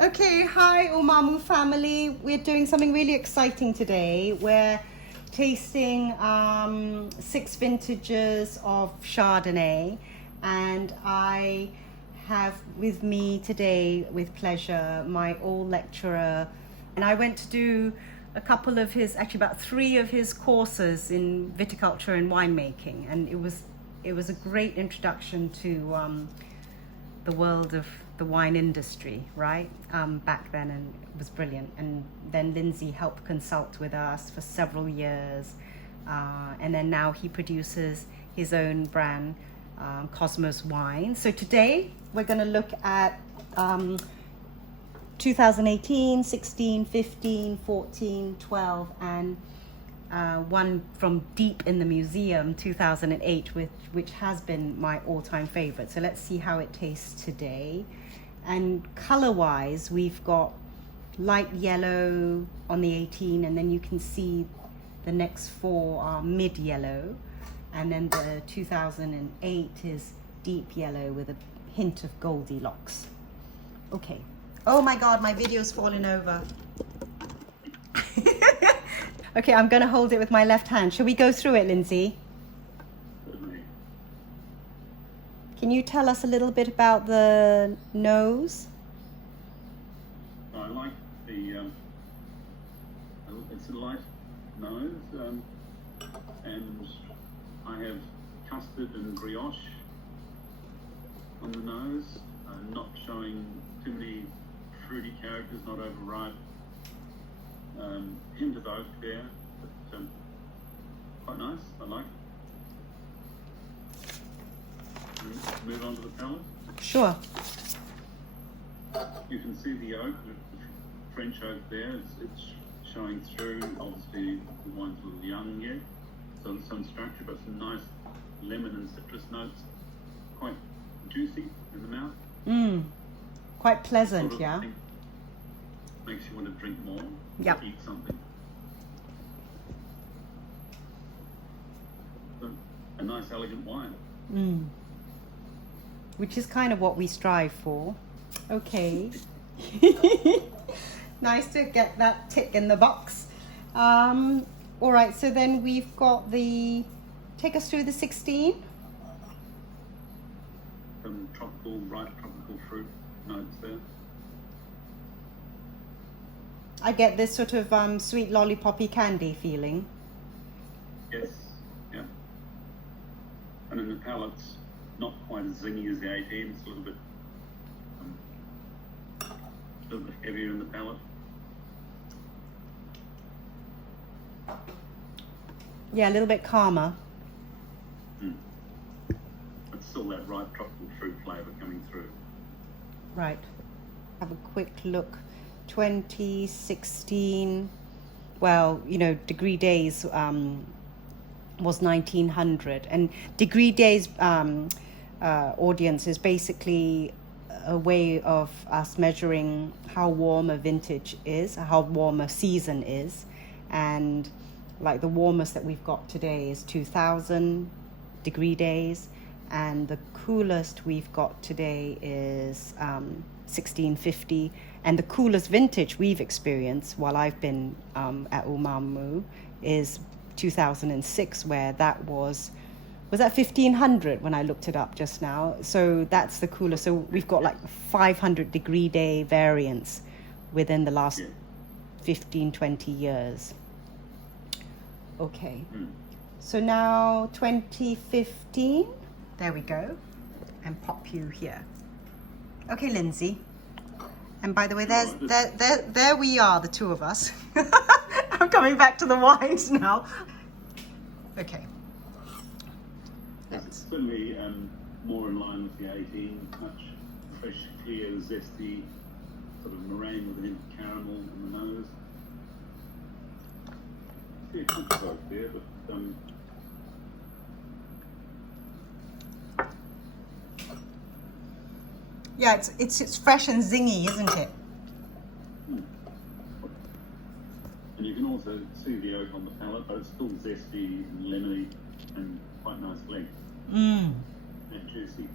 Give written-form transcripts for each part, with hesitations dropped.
Okay, hi UMAMU family. We're doing something really exciting today. We're tasting 6 vintages of Chardonnay, and I have with me today, with pleasure, my old lecturer. And I went to do a couple of his, actually about 3 of his courses in viticulture and winemaking, and it was a great introduction to the world of the wine industry, right? Back then, and it was brilliant. And then Lindsay helped consult with us for several years, and then now he produces his own brand, Cosmo Wines. So today we're going to look at 2018, 16, 15, 14, 12, and one from deep in the museum, 2008, which has been my all-time favorite. So let's see how it tastes today. And color-wise, we've got light yellow on the 18, and then you can see the next 4 are mid-yellow, and then the 2008 is deep yellow with a hint of Goldilocks. Okay. Oh my God, my video's falling over. Okay, I'm going to hold it with my left hand. Shall we go through it, Lindsay? Can you tell us a little bit about the nose? I like it's a light nose, and I have custard and brioche on the nose, not showing too many fruity characters, not overripe. Hint of oak there, but quite nice, I like. Move on to the palate. Sure. You can see the oak, the French oak there, it's showing through. Obviously the wine's a little young yet, so there's some structure, but some nice lemon and citrus notes, quite juicy in the mouth. Quite pleasant, sort of yeah? Makes you want to drink more, Yep. eat something. So, a nice elegant wine. Which is kind of what we strive for. Okay. Nice to get that tick in the box. All right, so then we've got the, take us through the 16. Some ripe tropical fruit notes there. I get this sort of sweet lollipoppy candy feeling. Yes, yeah. And in the palate's not quite as zingy as the 18. It's a little bit heavier in the palate. Yeah, a little bit calmer. But still that ripe tropical fruit flavour coming through. Right. Have a quick look. 2016. Well, you know, Degree Days was 1900, and Degree Days audience is basically a way of us measuring how warm a vintage is, how warm a season is, and like the warmest that we've got today is 2000 Degree Days, and the coolest we've got today is 1650, and the coolest vintage we've experienced while I've been at UMAMU is 2006, where that was that 1500 when I looked it up just now. So that's the coolest. So we've got like 500 degree day variants within the last 15-20 years. Okay. So now 2015, there we go, and pop you here. Okay, Lindsay. And by the way, there we are, the 2 of us. I'm coming back to the wines now. Okay. It's certainly more in line with the 18, much fresh, clear, zesty, sort of meringue with a hint of caramel in the nose. See a couple of oak there, but yeah, it's fresh and zingy, isn't it? And you can also see the oak on the palate, but it's still zesty and lemony and quite nice length. And juicy.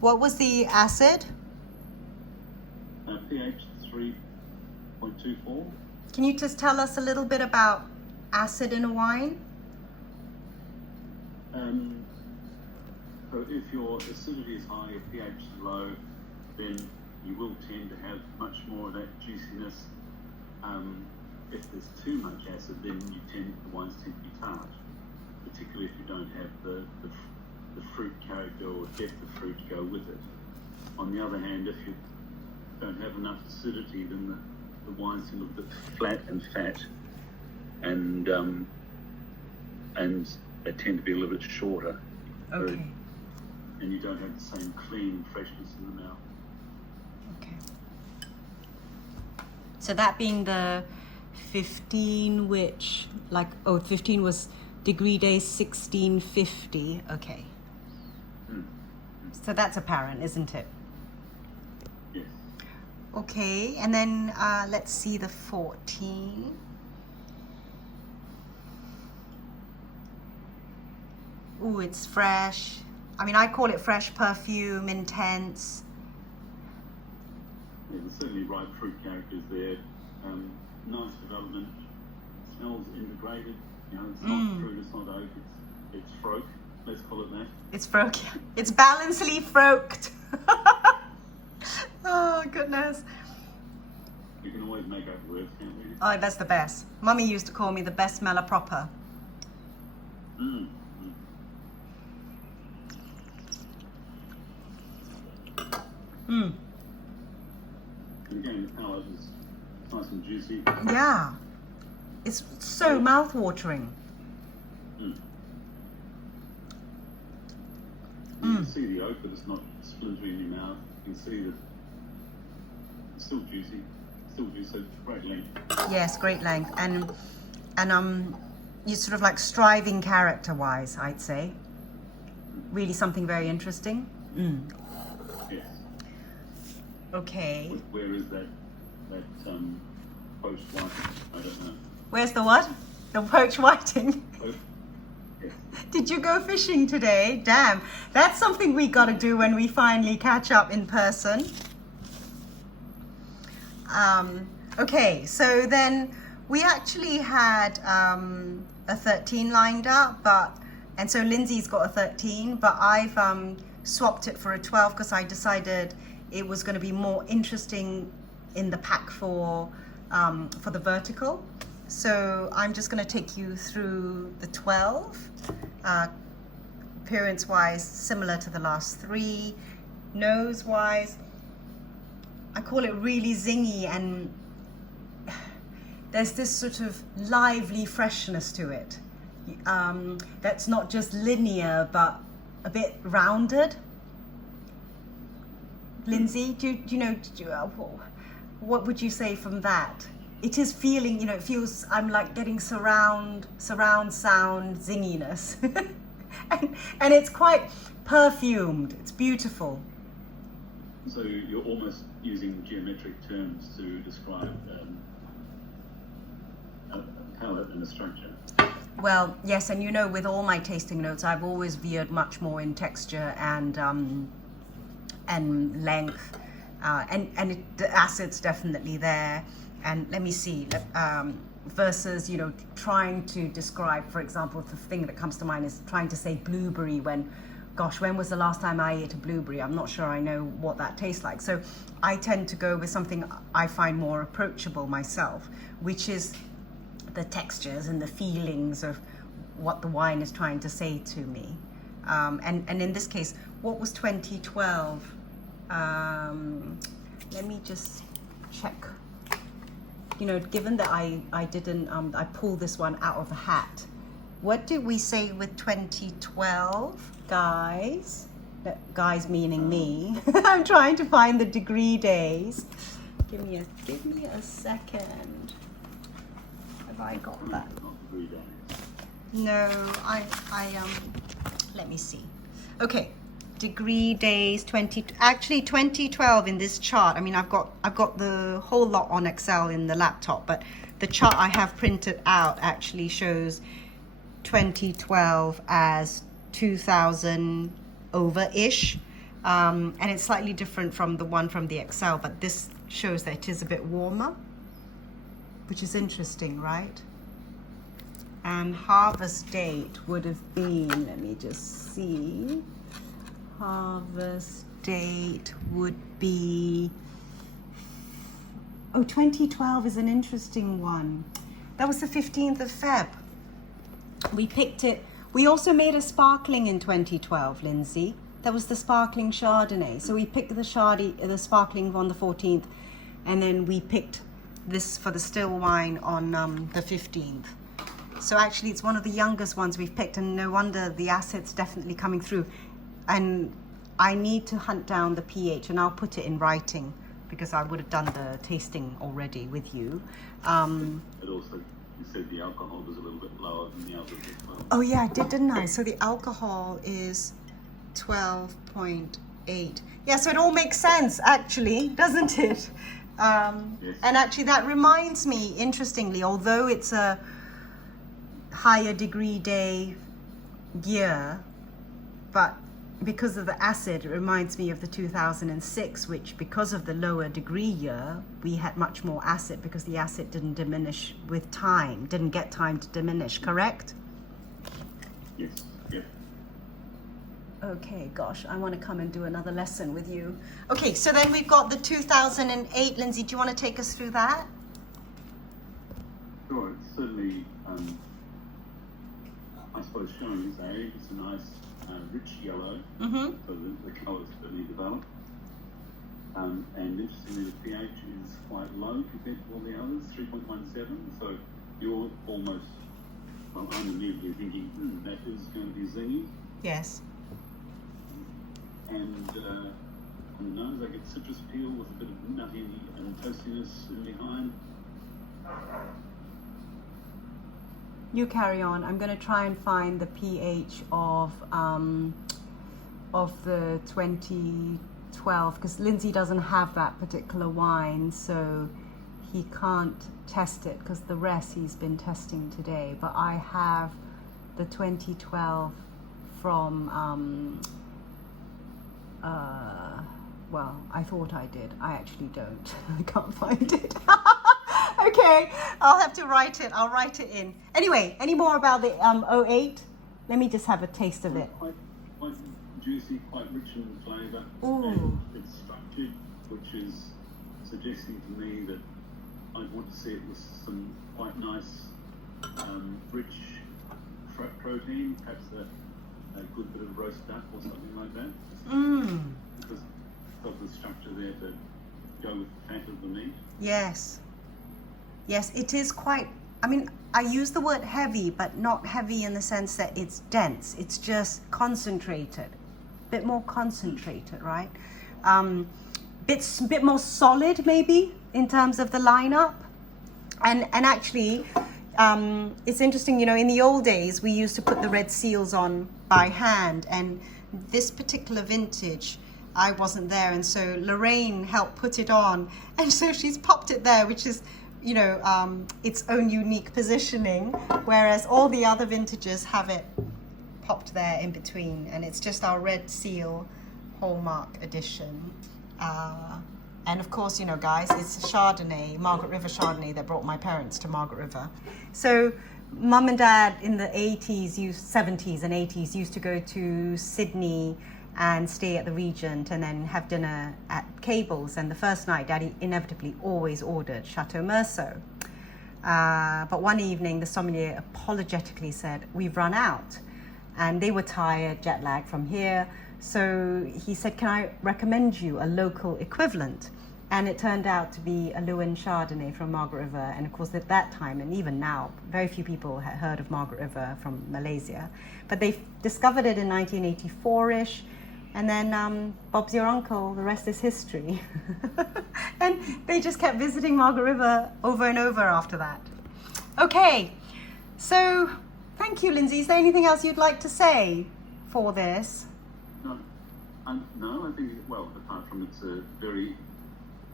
What was the acid? pH 3.24. Can you just tell us a little bit about acid in a wine? So if your acidity is high, your pH is low, then you will tend to have much more of that juiciness. If there's too much acid, then the wines tend to be tart, particularly if you don't have the fruit character or depth of fruit to go with it. On the other hand, if you don't have enough acidity, then the wines tend to look a bit flat and fat, and they tend to be a little bit shorter. Okay. And you don't have the same clean freshness in the mouth. Okay. So that being the 15, which 15 was degree days 1650. Okay. So that's apparent, isn't it? Yes. Okay, and then let's see the 14. Ooh, it's fresh. I mean, I call it fresh perfume, intense. Yeah, there's certainly ripe fruit characters there. Nice development. Smells integrated. You know, it's not fruit, it's not oak, it's froak. Let's call it that. It's froaky. It's balancedly froaked. Oh, goodness. You can always make up words, can't we? Oh, that's the best. Mummy used to call me the best smeller proper. And again, the palate is nice and juicy. Yeah. It's so mouth-watering. You can see the oak, but it's not splintering in your mouth. You can see that it's still juicy. So great length. Yes, great length. And you're sort of like striving character-wise, I'd say. Really something very interesting. Yes. Okay. Where is that poached whiting? I don't know. Where's the what? The poached whiting? Yes. Did you go fishing today? Damn. That's something we got to do when we finally catch up in person. Okay, so then we actually had a 13 lined up, and so Lindsay's got a 13, but I've swapped it for a 12 because I decided it was going to be more interesting in the pack for the vertical. So I'm just going to take you through the 12. Appearance-wise, similar to the last 3. Nose-wise, I call it really zingy, and there's this sort of lively freshness to it. That's not just linear, but a bit rounded. Lindsay, what would you say from that? It is feeling, it feels, I'm like getting surround sound zinginess. and it's quite perfumed. It's beautiful. So you're almost using geometric terms to describe a palette and a structure. Well, yes, and with all my tasting notes, I've always veered much more in texture and length, and the acid's definitely there. And let me see, versus trying to describe, for example, the thing that comes to mind is trying to say blueberry when was the last time I ate a blueberry? I'm not sure I know what that tastes like. So I tend to go with something I find more approachable myself, which is the textures and the feelings of what the wine is trying to say to me. And in this case, what was 2012? Let me just check. Given that I didn't, I pulled this one out of a hat. What did we say with 2012, guys? Guys meaning me. I'm trying to find the degree days. Give me a second. Have I got that? No, I let me see. Okay, degree days 2012 in this chart. I mean, I've got the whole lot on Excel in the laptop, but the chart I have printed out actually shows 2012 as 2000 over-ish, And it's slightly different from the one from the XL, but this shows that it is a bit warmer, which is interesting, right? And harvest date would have been, let me just see, harvest date would be, 2012 is an interesting one. That was the 15th of Feb. We picked it. We also made a sparkling in 2012, Lindsay. That was the sparkling Chardonnay. So we picked the sparkling on the 14th, and then we picked this for the still wine on the 15th. So actually it's one of the youngest ones we've picked, and no wonder the acid's definitely coming through. And I need to hunt down the pH, and I'll put it in writing because I would have done the tasting already with you. It also, you said the alcohol was a little bit lower than the others as well. Oh yeah, I did, didn't I? So the alcohol is 12.8. Yeah, so it all makes sense actually, doesn't it? Yes. And actually that reminds me, interestingly, although it's a higher degree day year, but because of the acid, it reminds me of the 2006, which because of the lower degree year, we had much more acid because the acid didn't diminish with time, didn't get time to diminish, correct? Yes, yeah. Okay, gosh, I want to come and do another lesson with you. Okay, so then we've got the 2008. Lindsay, do you want to take us through that? Sure, it's certainly, I suppose, showing its age. It's a nice, rich yellow, so the colour's certainly developed. And interestingly, the pH is quite low compared to all the others, 3.17. So you're almost, well, I'm immediately thinking, that is going to be zingy. Yes. And on the nose, I get citrus peel with a bit of nutty and toastiness in behind. You carry on. I'm going to try and find the pH of the 2012 because Lindsay doesn't have that particular wine, so he can't test it because the rest he's been testing today. But I have the 2012 from. Well, I thought I did. I actually don't. I can't find it. Okay, I'll have to write it. I'll write it in. Anyway, any more about the 08? Let me just have a taste of it. Quite juicy, quite rich in flavour. Ooh. And it's structured, which is suggesting to me that I'd want to see it with some quite nice, rich protein, perhaps a good bit of roast duck or something like that. Because of the structure there to go with the fat of the meat. Yes. Yes, it is quite, I mean, I use the word heavy, but not heavy in the sense that it's dense. It's just concentrated. A bit more concentrated, right? Bit more solid, maybe, in terms of the lineup. And actually, it's interesting, you know, in the old days, we used to put the red seals on by hand. And this particular vintage, I wasn't there. And so Lorraine helped put it on. And so she's popped it there, which is, you know, its own unique positioning, whereas all the other vintages have it popped there in between, and it's just our red seal hallmark edition. And of course, you know, guys, it's Chardonnay, Margaret River Chardonnay, that brought my parents to Margaret River. So mum and dad in the 70s and 80s used to go to Sydney and stay at the Regent and then have dinner at Cable's. And the first night, Daddy inevitably always ordered Chateau Merceau. But one evening, the sommelier apologetically said, "We've run out." And they were tired, jet lag from here. So he said, "Can I recommend you a local equivalent?" And it turned out to be a Lewin Chardonnay from Margaret River. And of course, at that time, and even now, very few people had heard of Margaret River from Malaysia. But they discovered it in 1984-ish. And then Bob's your uncle, the rest is history. And they just kept visiting Margaret River over and over after that. Okay, so thank you, Lindsay. Is there anything else you'd like to say for this? No, I think, well, apart from it's a very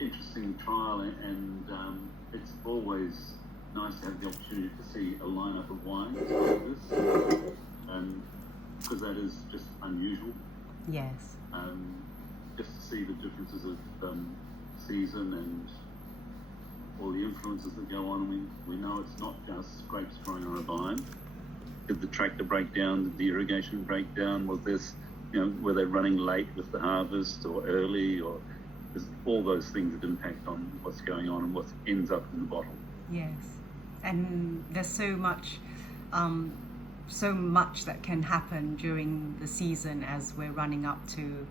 interesting trial, and it's always nice to have the opportunity to see a lineup of wines like this, because that is just unusual. Yes. just to see the differences of season and all the influences that go on. We know it's not just grapes growing on a vine. Did the tractor break down? Did the irrigation break down? Was this, were they running late with the harvest or early? Or there's all those things that impact on what's going on and what ends up in the bottle. Yes, and there's so much that can happen during the season as we're running up to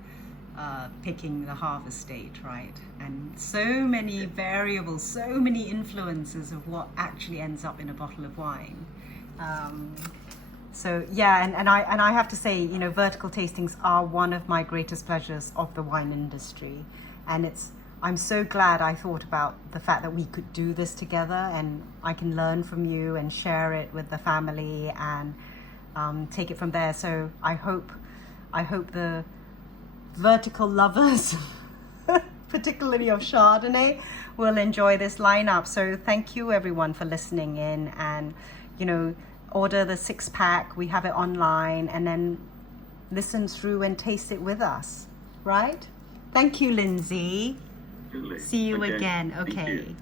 picking the harvest date, right? And so many variables, so many influences of what actually ends up in a bottle of wine. So yeah, and I have to say, vertical tastings are one of my greatest pleasures of the wine industry, and I'm so glad I thought about the fact that we could do this together, and I can learn from you and share it with the family and take it from there. So I hope the vertical lovers, particularly of Chardonnay, will enjoy this lineup. So thank you everyone for listening in, and order the 6-pack. We have it online, and then listen through and taste it with us, right? Thank you, Lindsay. Absolutely. See you Okay. again. Thank Okay. you.